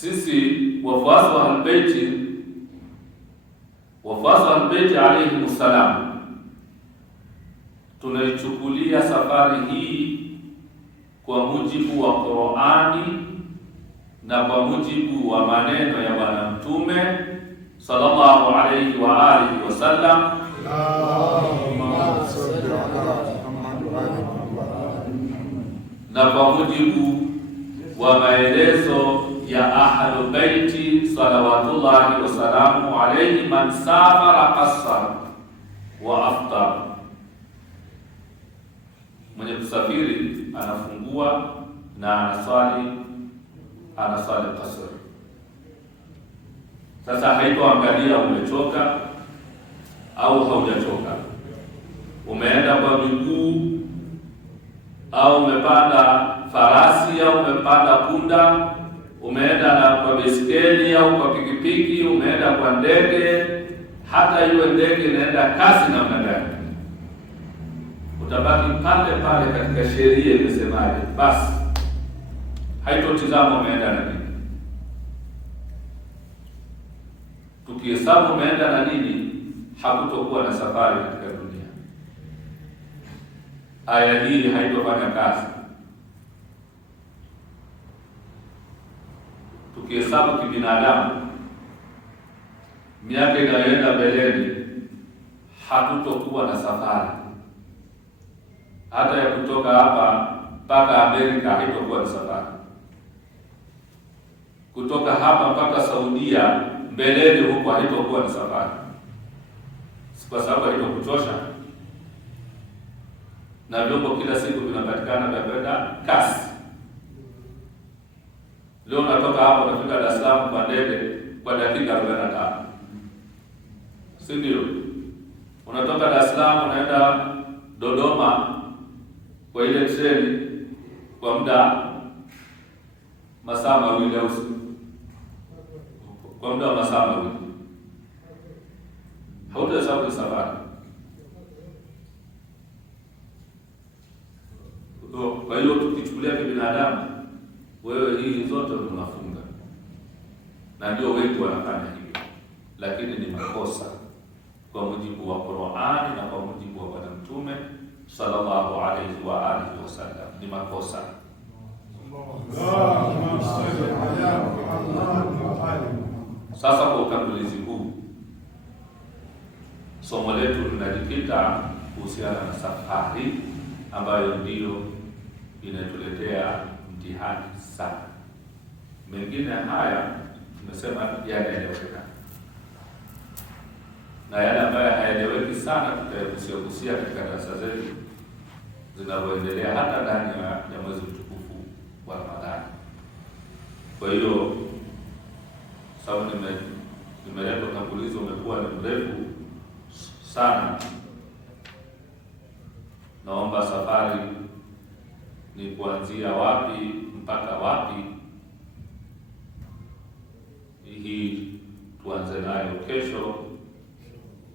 sisi wafuasi wa Ahlulbeiti alayhi salam tunaichukulia safari hii kwa mujibu wa Qur'ani na kwa mujibu wa maneno ya Bwana Mtume sallallahu alayhi wa alihi wasallam, na kwa mujibu wa maelezo ya Ahlul Baiti salawatullahi wasalamu alayhi, man safara qassara wa aftar, mwenye kusafiri anafungua na anaswali qasr. Sasa haitoangalia umechoka au haujachoka, umeenda kwa miguu au umepanda farasi au umepanda punda, umeenda kwa baiskeli au kwa pikipiki, umeenda kwa ndege, hata hiyo ndege inaenda kasi namna gani, utabaki pale pale katika sheria imesemaje, basi haitotizama umeenda na nini. Tukihesabu umeenda na nini, hakutokuwa na safari katika dunia. Aya hii haitofanya kazi. Tukihesabu kibinadamu, miaka inayoenda mbeleni, hatutokuwa na safari hata ya kutoka hapa mpaka Amerika, haitokuwa na safari. Kutoka hapa mpaka Saudia mbeleni huko haitokuwa na safari, kwa sababu haitokuchosha, na vyombo kila siku vinapatikana vya kwenda kasi. Leo unatoka hapa unafika Dar es Salaam kwa ndege kwa dakika 45, si ndio? Unatoka Dar es Salaam unaenda Dodoma kwa ile treni kwa muda masaa mawili au kwa muda wa masaa mawili, hautahesabu safari. Kwa hiyo tukichukulia kibinadamu, wewe hii zote unafunga, na ndio wengi wanafanya hivyo, lakini ni makosa kwa mujibu wa Qur'ani na kwa mujibu wa Bwana Mtume sallallahu alayhi wa alihi wasallam, ni makosa. Sasa kwa utangulizi huu, somo letu linajikita kuhusiana na safari ambayo ndiyo inatuletea mtihani sana. Mengine haya tumesema yanaeleweka, na yale ambayo hayaeleweki sana tutayagusia katika darasa zetu zinazoendelea hata ndani ya mwezi mtukufu wa Ramadhani. Kwa hiyo sababu nimeleta utangulizi umekuwa ni mrefu sana, naomba safari ni kuanzia wapi mpaka wapi, hii tuanze nayo kesho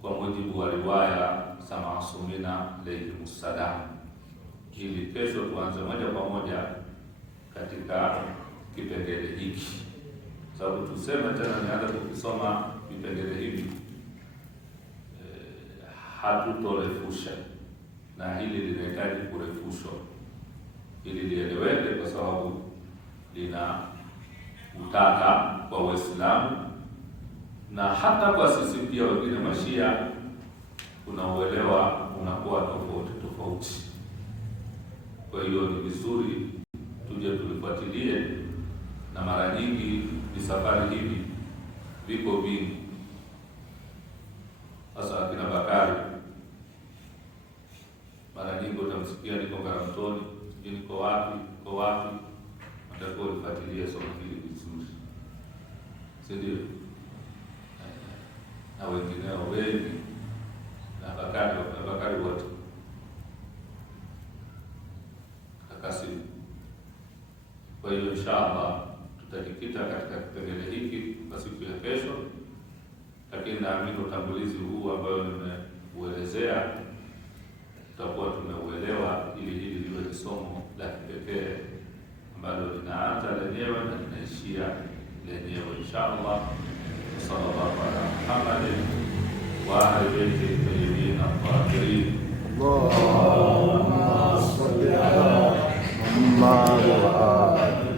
kwa mujibu wa riwaya za maasumina alayhimus salam, ili kesho tuanze moja kwa moja katika kipengele hiki, sababu tuseme tena nianza kusoma vipengele hivi hatutorefusha, na hili linahitaji kurefushwa ili lieleweke, kwa sababu lina utata kwa Waislamu na hata kwa sisi pia wengine Mashia, unaoelewa unakuwa tofauti. Kwa hiyo ni vizuri tuje tulifuatilie, na mara nyingi ni safari hivi viko vingi. Sasa akina Bakari mara nyingi utamsikia niko Ngaramtoni, niko wapi, natakiwa ulifuatilie somo hili vizuri, si ndio? Na wengineo wengi na Bakari wote akasi. Kwa hiyo inshallah tutajikita katika kipengele hiki kwa siku ya kesho, lakini naamini utangulizi huu ambayo nimeuelezea tutakuwa tumeuelewa, ili hili liwe ni somo la kipekee ambalo linaanza lenyewe na linaishia lenyewe insha Allah. Sallallahu ala Muhammadin wa ahli baiti tayyibin at-tahirin. Allahumma salli ala Muhammad wa ali